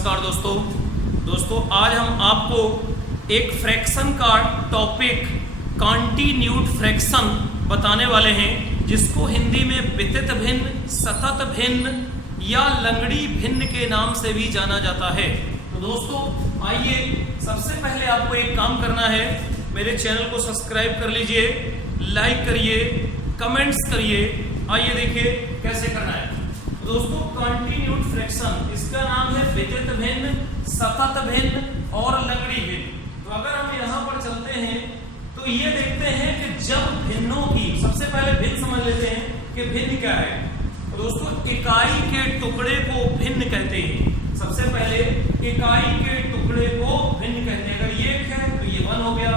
नमस्कार दोस्तों आज हम आपको एक फ्रैक्शन का टॉपिक कॉन्टिन्यूड फ्रैक्शन बताने वाले हैं, जिसको हिंदी में वितत भिन्न, सतत भिन्न या लंगड़ी भिन्न के नाम से भी जाना जाता है। तो दोस्तों आइए, सबसे पहले आपको एक काम करना है, मेरे चैनल को सब्सक्राइब कर लीजिए, लाइक करिए, कमेंट्स करिए। आइए देखिए कैसे करना है। दोस्तों कॉन्टिन्यूड फ्रैक्शन, इसका नाम है वितत भिन्न, सतत भिन्न और लंगड़ी भिन्न। तो अगर हम यहाँ पर चलते हैं तो ये देखते हैं कि जब भिन्नों की, सबसे पहले भिन्न समझ लेते हैं कि भिन्न क्या है। तो दोस्तों इकाई के टुकड़े को भिन्न कहते हैं। सबसे पहले इकाई के टुकड़े को भिन्न कहते हैं। अगर ये एक है तो ये 1 हो गया।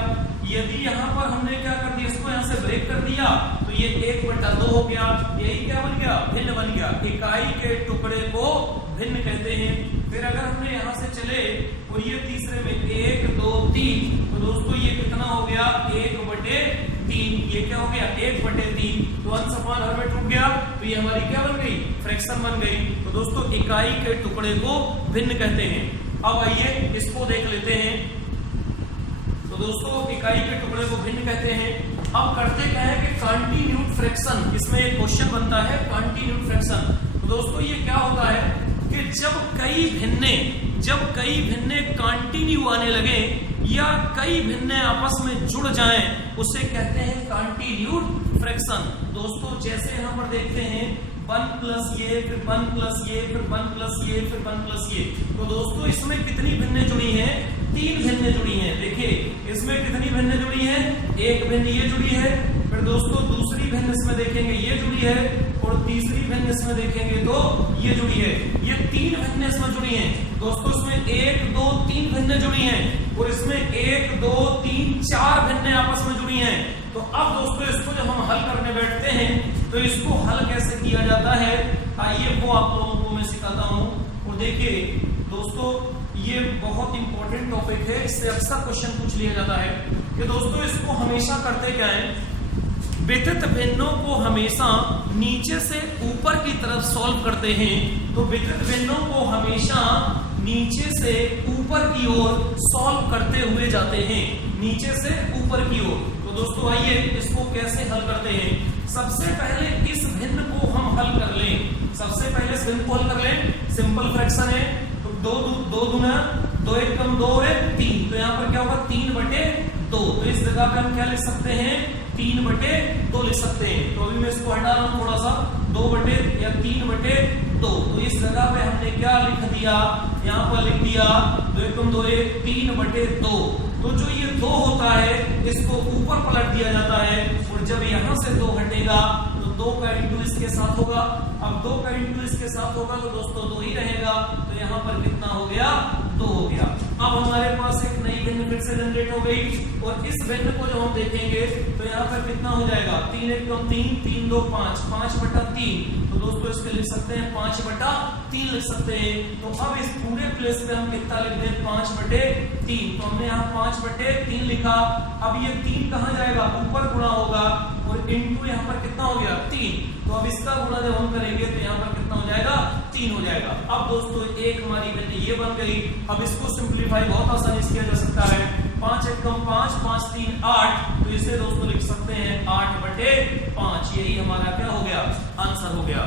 यदि यहाँ पर हमने क्या कर दिया, इसको यहाँ से ब्रेक कर दिया तो ये 1/2 हो गया। यही क्या बन गया, भिन्न बन गया। इकाई के टुकड़े को भिन्न कहते हैं। फिर अगर हमने यहाँ से चले और ये तीसरे में 1 2 3, तो दोस्तों ये कितना हो गया, 1/3। ये क्या हो गया, 1/3। तो अंश अपॉन हर में टूट गया, तो ये हमारी क्या बन गई, फ्रैक्शन बन गई। तो दोस्तों इकाई के टुकड़े को भिन्न कहते हैं। अब आइए इसको देख लेते हैं। तो दोस्तों इकाई के टुकड़े को भिन्न कहते हैं। अब करते क्या है कि कॉन्टिन्यूड फ्रैक्शन, इसमें एक क्वेश्चन बनता है कॉन्टिन्यूड फ्रैक्शन। तो दोस्तों ये क्या होता है कि जब कई भिन्ने कंटिन्यू आने लगे या कई भिन्ने आपस में जुड़ जाएं, उसे कहते हैं कॉन्टिन्यूड फ्रैक्शन। दोस्तों जैसे यहाँ पर देखते हैं 1 + ये, फिर 1 + ये, फिर 1 + ये, फिर 1 + ये। तो दोस्तों इसमें कितनी भिन्ने जुड़ी हैं, 3 भिन्ने जुड़ी हैं। देखिए इसमें कितनी भिन्ने जुड़ी हैं, एक भिन्न ये जुड़ी है, फिर दोस्तों दूसरी भिन्न इसमें देखेंगे ये जुड़ी है, और तीसरी भिन्न इसमें देखेंगे तो ये जुड़ी है। ये 3 भिन्न इसमें जुड़ी हैं। दोस्तों इसमें 1 2 3 भिन्न जुड़ी हैं, और इसमें 1 2 3 4 भिन्न आपस में जुड़ी हैं। तो अब दोस्तों इसको जब हम हल करने बैठते हैं तो इसको हल कैसे किया जाता है, आइए वो आप लोगों को मैं सिखाता हूं। और देखिए दोस्तों ये बहुत इंपॉर्टेंट टॉपिक है, इससे अक्सर क्वेश्चन पूछ लिया जाता है कि दोस्तों इसको हमेशा करते क्या है, वितत भिन्नों को हमेशा नीचे से ऊपर की तरफ सॉल्व करते हैं। तो वितत भिन्नों को हमेशा नीचे से ऊपर की ओर सॉल्व करते हुए जाते हैं, नीचे से ऊपर की ओर। तो दोस्तों आइए इसको कैसे हल करते हैं। सबसे पहले इस भिन्न को हम हल कर लें। सबसे पहले इस भिन्न को हल कर लें। सिंपल फ्रैक्शन है तो 2 दूना 2 1 कम 2 है 3। तो यहाँ पर क्या होगा, 3/2। तो इस जगह पे हम क्या लिख सकते हैं, 3/2 लिख सकते हैं। तो अभी मैं इसको हटा रहा हूं थोड़ा सा, 2 या 3/2। तो इस जगह पे हमने क्या लिख दिया, यहाँ पर लिख दिया 2 1 2 3/2। तो जो ये 2 होता है इसको ऊपर पलट दिया जाता है, और जब यहाँ से 2 हटेगा तो 2 का इंटू इसके साथ होगा। अब 2 का इंटू इसके साथ होगा तो दोस्तों 2 ही रहेगा। तो यहाँ पर कितना हो गया, 2 हो गया। अब हमारे पास एक नई भिन्न फिर से जनरेट हो गई, और इस भिन्न को जब हम देखेंगे तो यहाँ पर कितना हो जाएगा, 3 1 कम 3 3 2 5 5/3। तो दोस्तों इसके लिख सकते हैं 5/3 लिख सकते हैं। तो अब इस पूरे प्लेस पे हम कितना लिख दें, 5/3। तो हमने यहाँ 5/3 लिखा। अब ये 3 कहाँ जाएगा, ऊपर गुणा होगा, और इंटू यहाँ पर कितना हो गया, 3। तो अब इसका गुणा जब हम करेंगे तो यहाँ पर कितना हो जाएगा, 3 हो जाएगा। अब दोस्तों एक हमारी भिन्न ये बन गई। अब इसको सिंप्लीफाई बहुत आसानी से किया जा सकता है। 5 1 कम 5 5 3 8। तो इसे दोस्तों लिख सकते हैं 8/5। यही हमारा क्या हो गया, आंसर हो गया।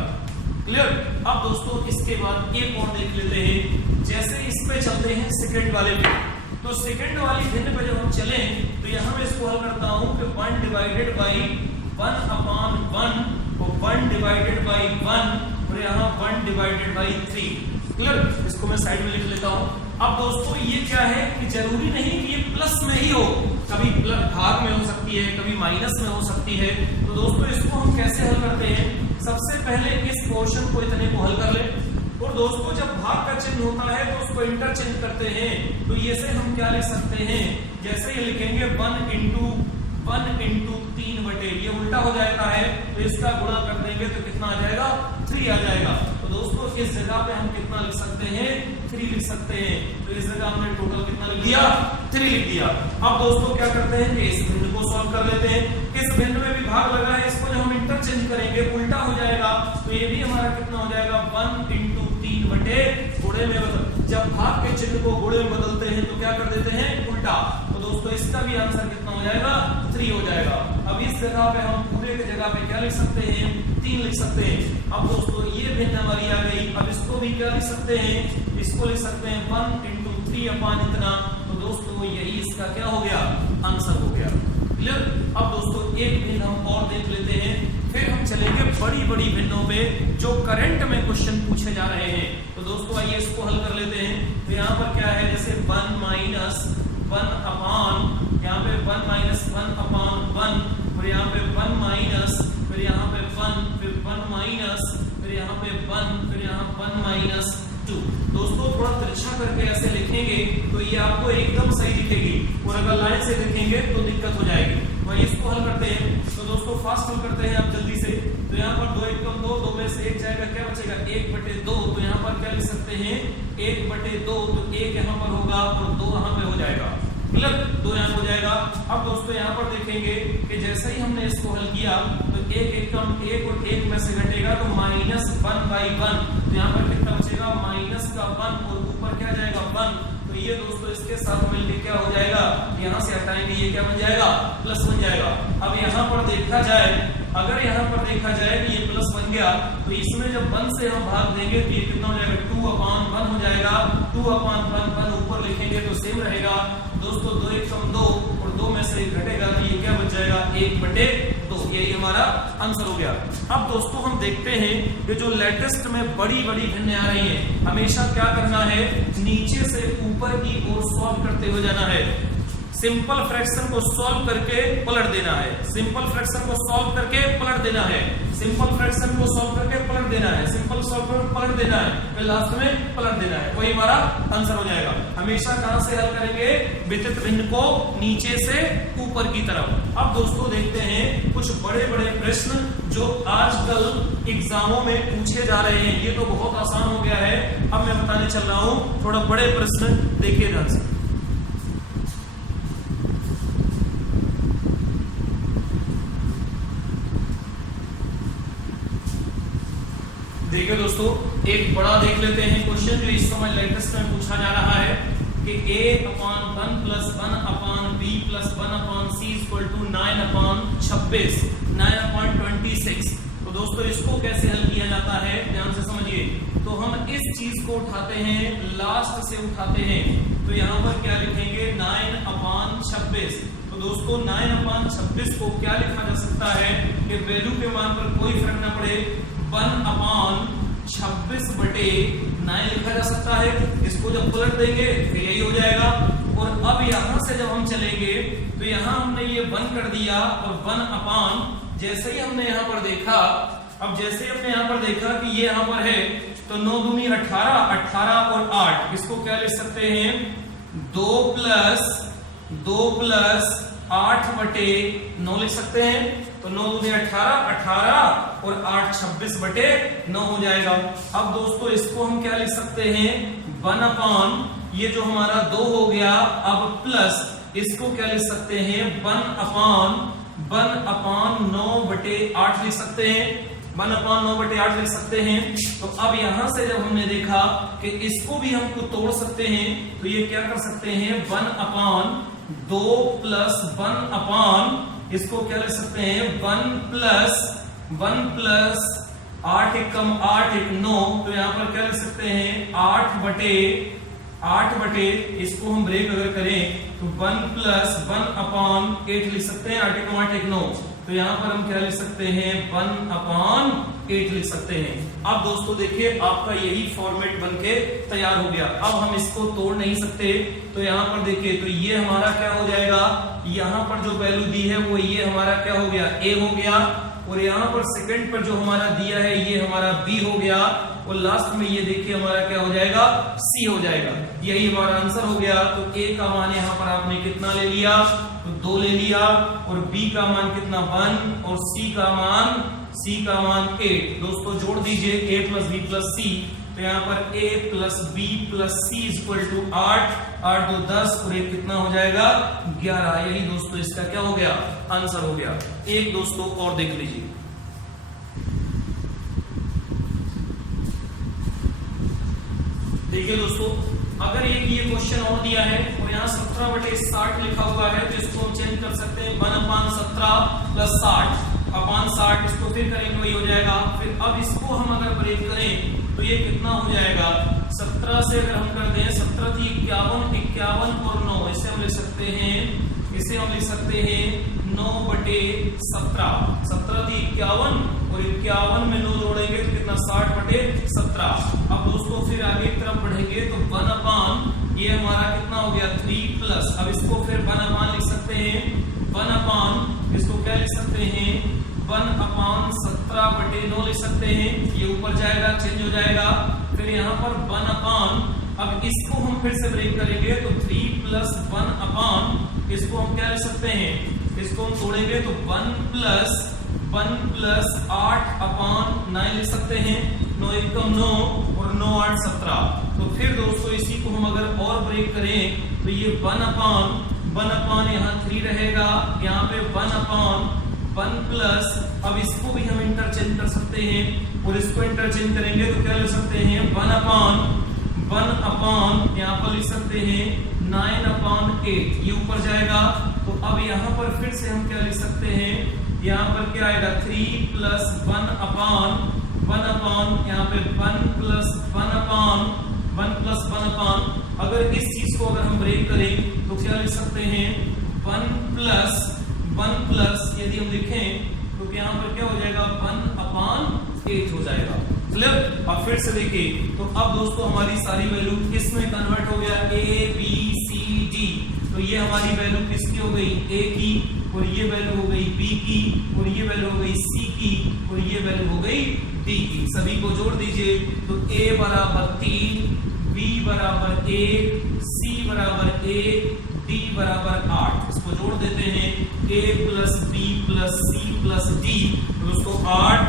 क्लियर। अब दोस्तों इसके बाद एक और देख लेते हैं। जैसे इस पे चलते हैं सेकंड वाले पे, तो सेकंड वाली भिन्न पे जब हम चले तो यहाँ मैं इसको हल करता हूँ कि 1 / 1/1 और 1 / 1, और यहाँ 1 / 3। क्लियर। इसको मैं साइड में लिख लेता हूँ। अब दोस्तों ये क्या है कि जरूरी नहीं कि ये प्लस में ही हो, कभी भाग में हो सकती है, कभी माइनस में हो सकती है। तो दोस्तों इसको हम कैसे हल करते हैं, सबसे पहले इस पोर्शन को इतने को हल कर ले, और दोस्तों जब भाग का चिन्ह होता है तो उसको इंटरचेंज करते हैं। तो ये से हम क्या लिख सकते हैं, जैसे ये लिखेंगे 1 × 3/, ये उल्टा हो जाता है, तो इसका गुणा कर देंगे तो कितना आ जाएगा, 3 आ जाएगा। तो दोस्तों इस जगह पे हम कितना लिख सकते हैं, 3 लिख सकते हैं। तो इस जगह हमने टोटल कितना लिख दिया, 3 लिख दिया। अब दोस्तों क्या करते हैं कि इस भिन्न को सॉल्व कर लेते हैं। इस भिन्न में भी भाग लगा है, इसको जब हम इंटरचेंज करेंगे उल्टा हो जाएगा, तो ये भी हमारा कितना हो जाएगा, 1 × 3/, गुणे में जब भाग के चिन्ह को गुणे में बदलते हैं तो क्या कर देते हैं, उल्टा। तो दोस्तों इसका भी आंसर कितना हो जाएगा, 3 हो जाएगा। अब इस जगह पे हम पूरे की जगह पे क्या लिख सकते हैं, 3 लिख सकते हैं। अब दोस्तों ये भिन्न हमारी आ गई। अब इसको भी क्या लिख सकते हैं, इसको लिख सकते हैं 1 × 3 अपान इतना। तो दोस्तों यही इसका क्या हो गया, आंसर हो गया। क्लियर। अब दोस्तों एक भिन्न हम और देख लेते हैं, फिर हम चलेंगे बड़ी बड़ी भिन्नों पे जो करंट में क्वेश्चन पूछे जा रहे हैं। तो दोस्तों आइए इसको हल कर लेते हैं। तो यहाँ पर क्या है, जैसे 1 - 1 अपान, यहाँ पे 1 - 1 अपान 1, और यहाँ पे 1 माइनस, फिर यहाँ पे 1, फिर 1 माइनस, फिर यहाँ पे 1, फिर यहाँ 1 - 2। दोस्तों थोड़ा तिरछा करके ऐसे लिखेंगे तो ये आपको एकदम सही दिखेगी, और अगर लाइन से लिखेंगे तो दिक्कत हो जाएगी। वही इसको हल करते हैं। तो दोस्तों फास्ट हल करते हैं आप जल्दी से। तो यहाँ पर 2 × 1 = 2, 2 में से 1 जाएगा, क्या बचेगा, 1/2। तो यहाँ पर क्या लिख सकते हैं, 1/2। तो 1 यहाँ पर होगा और 2 यहाँ पे हो जाएगा। क्लियर, 2 यहाँ हो जाएगा। अब दोस्तों यहाँ पर देखेंगे कि जैसे ही हमने इसको हल किया तो 1 × 1 और 1 में से घटेगा तो -1/1। तो यहाँ पर कितना बचेगा, -1 और ऊपर क्या जाएगा, 1। तो ये दोस्तों इसके साथ मिलकर क्या हो जाएगा, यहाँ से हटाएंगे, ये क्या बन जाएगा, प्लस बन जाएगा। अब यहाँ पर देखा जाए, अगर यहाँ पर देखा जाए कि ये प्लस बन गया, तो इसमें जब 1 से हम भाग देंगे तो ये कितना हो जाएगा, 2/1 हो जाएगा। 2/1 ऊपर लिखेंगे तो सेम रहेगा। दोस्तों 2 × 1 = 2, और 2 में से घटेगा तो ये क्या बच जाएगा, 1/2। यही हमारा आंसर हो गया। अब दोस्तों हम देखते हैं कि जो लेटेस्ट में बड़ी बड़ी भिन्न आ रही है, हमेशा क्या करना है, नीचे से ऊपर की ओर सॉल्व करते हुए जाना है। सिंपल फ्रैक्शन को सॉल्व करके पलट देना है, सिंपल फ्रैक्शन को सॉल्व करके पलट देना है, सिंपल फ्रैक्शन को सॉल्व करके पलट देना है, सिंपल सॉल्व करके पलट देना है, फिर लास्ट में पलट देना है। वही हमारा आंसर हो जाएगा। हमेशा कहां से हल करेंगे, वितरित भिन्न को नीचे से ऊपर की तरफ। अब दोस्तों देखते हैं कुछ बड़े बड़े प्रश्न जो आजकल एग्जामों में पूछे जा रहे हैं। ये तो बहुत आसान हो गया है, अब मैं बताने चल रहा हूं थोड़ा बड़े प्रश्न, देखिए ध्यान से। देखिए दोस्तों एक बड़ा देख लेते हैं क्वेश्चन जो इस समय लेटेस्ट में पूछा जा रहा है कि a/1 + 1/b + 1/c = 9/26, 9/26। तो दोस्तों इसको कैसे हल किया जाता है, ध्यान से समझिए। तो हम इस चीज को उठाते हैं, लास्ट से उठाते हैं। तो यहाँ पर क्या लिखेंगे, 9/26। तो दोस्तों 9/26 को क्या लिखा जा सकता है कि वैल्यू के मान पर कोई फर्क ना पड़े, 1/26/9 लिखा जा सकता है। इसको जब पलट देंगे फिर यही हो जाएगा। और अब यहां से जब हम चलेंगे तो यहां हमने ये 1 कर दिया, और 1/, जैसे ही हमने यहां पर देखा, अब जैसे ही हमने यहां पर देखा कि ये यहां पर है, तो 9 दूनी 18, 18 और 8, इसको क्या लिख सकते हैं, 2 + 8/9 लिख सकते हैं। तो 9 दूनी 18, 18 और 8 26/9 हो जाएगा। अब दोस्तों इसको हम क्या लिख सकते हैं, 1/, ये जो हमारा 2 हो गया, अब प्लस इसको क्या लिख सकते हैं, 1/9/8 लिख सकते हैं, 1/9/8 लिख सकते हैं। तो अब यहां से जब हमने देखा कि इसको भी हमको तोड़ सकते हैं, तो ये क्या कर सकते हैं, 1/2 + 1/, इसको क्या लिख सकते हैं, 1 + 8 × 8 = 9। तो यहाँ पर क्या लिख सकते हैं, 8/8, इसको हम ब्रेक अगर करें तो 1 + 1/8 लिख सकते हैं, 8 × 8 = 9। तो यहाँ पर हम क्या लिख सकते हैं, 1/8 लिख सकते हैं। अब दोस्तों देखिए आपका यही फॉर्मेट बनके तैयार हो गया। अब हम इसको तोड़ नहीं सकते, तो यहाँ पर देखिए, तो ये हमारा क्या हो जाएगा, यहाँ पर जो वैल्यू दी है वो ये हमारा क्या हो गया, a हो गया, और यहाँ पर सेकंड पर जो हमारा दिया है ये हमारा b हो गया, और लास्ट में ये देखिए हमारा क्या हो जाएगा, c हो जाएगा। यही हमारा आंसर हो गया। तो a का मान यहाँ पर आपने कितना ले लिया, तो 2 ले लिया, और b का मान कितना, 1, और c का मान 8। दोस्तों जोड़ दीजिए a + b + c। तो यहाँ पर a + b + c = 8, 8 2 10, और एक कितना हो जाएगा, 11। यही दोस्तों इसका क्या हो गया, आंसर हो गया। एक दोस्तों और देख लीजिए, देखिए दोस्तों अगर एक ये क्वेश्चन और दिया है और यहाँ 17/60 लिखा हुआ है तो इसको हम चेंज कर सकते हैं 1/17 + 60/60, इसको फिर करेंगे वही हो जाएगा। फिर अब इसको हम अगर ब्रेक करें तो ये कितना हो जाएगा, 17 से अगर हम कर दें 17 थी 51, 51 और 9, इसे हम लिख सकते हैं 9/17। 17 थी 51 और 51 में 9 जोड़ेंगे तो कितना 60/17। अब दोस्तों फिर आगे की तरफ बढ़ेंगे तो 1/, ये हमारा कितना हो गया 3+, अब इसको फिर 1/, लिख सकते हैं 1/, इसको क्या लिख सकते हैं 1/17/9 लिख सकते हैं। ये ऊपर जाएगा, चेंज हो जाएगा। फिर यहाँ पर 1/, अब इसको हम फिर से ब्रेक करेंगे तो 3 + 1/, इसको हम क्या लिख सकते हैं, इसको हम तोड़ेंगे तो 1 + 8/9 लिख सकते हैं। 9 × 1 = 9 और 9 × 8 = 17। तो फिर दोस्तों इसी को हम अगर और ब्रेक करें तो ये 1/, यहाँ 3 रहेगा, यहाँ पे 1/1+, अब इसको भी हम इंटरचेंज कर सकते हैं और इसको इंटरचेंज करेंगे तो क्या लिख सकते हैं 1/, यहाँ पर लिख सकते हैं 9/8, ये ऊपर जाएगा। तो अब यहाँ पर फिर से हम क्या लिख सकते हैं, यहाँ पर क्या आएगा 3 + 1/1, यहाँ पे 1 + 1/, अगर इस चीज को अगर हम ब्रेक करें तो क्या लिख सकते हैं 1+1+, यदि हम लिखें तो यहाँ पर क्या हो जाएगा 1/8 हो जाएगा। क्लियर। अब फिर से देखिए तो अब दोस्तों हमारी सारी वैल्यू किसमें कन्वर्ट हो गया, A B C D। तो ये हमारी वैल्यू किसकी हो गई, A की, और ये वैल्यू हो गई B की, और ये वैल्यू हो गई C की, और ये वैल्यू हो गई D की। सभी को जोड़ दीजिए तो A = 3, B = 1, C = 1, D = 8। इसको जोड़ देते हैं A + B + C + D, तो उसको 8,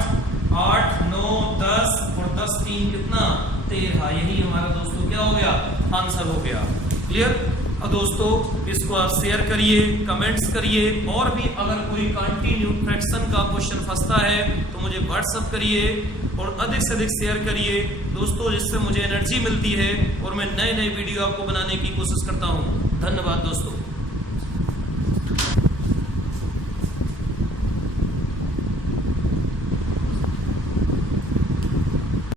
9, 10 और 10 3 कितना 13। यही हमारा दोस्तों क्या हो गया, आंसर हो गया। क्लियर। अब दोस्तों इसको आप शेयर करिए, कमेंट्स करिए, और भी अगर कोई कंटिन्यूड फ्रैक्शन का क्वेश्चन फंसता है तो मुझे व्हाट्सअप करिए और अधिक से अधिक शेयर करिए दोस्तों, जिससे मुझे एनर्जी मिलती है और मैं नए वीडियो आपको बनाने की कोशिश करता हूँ। धन्यवाद दोस्तों।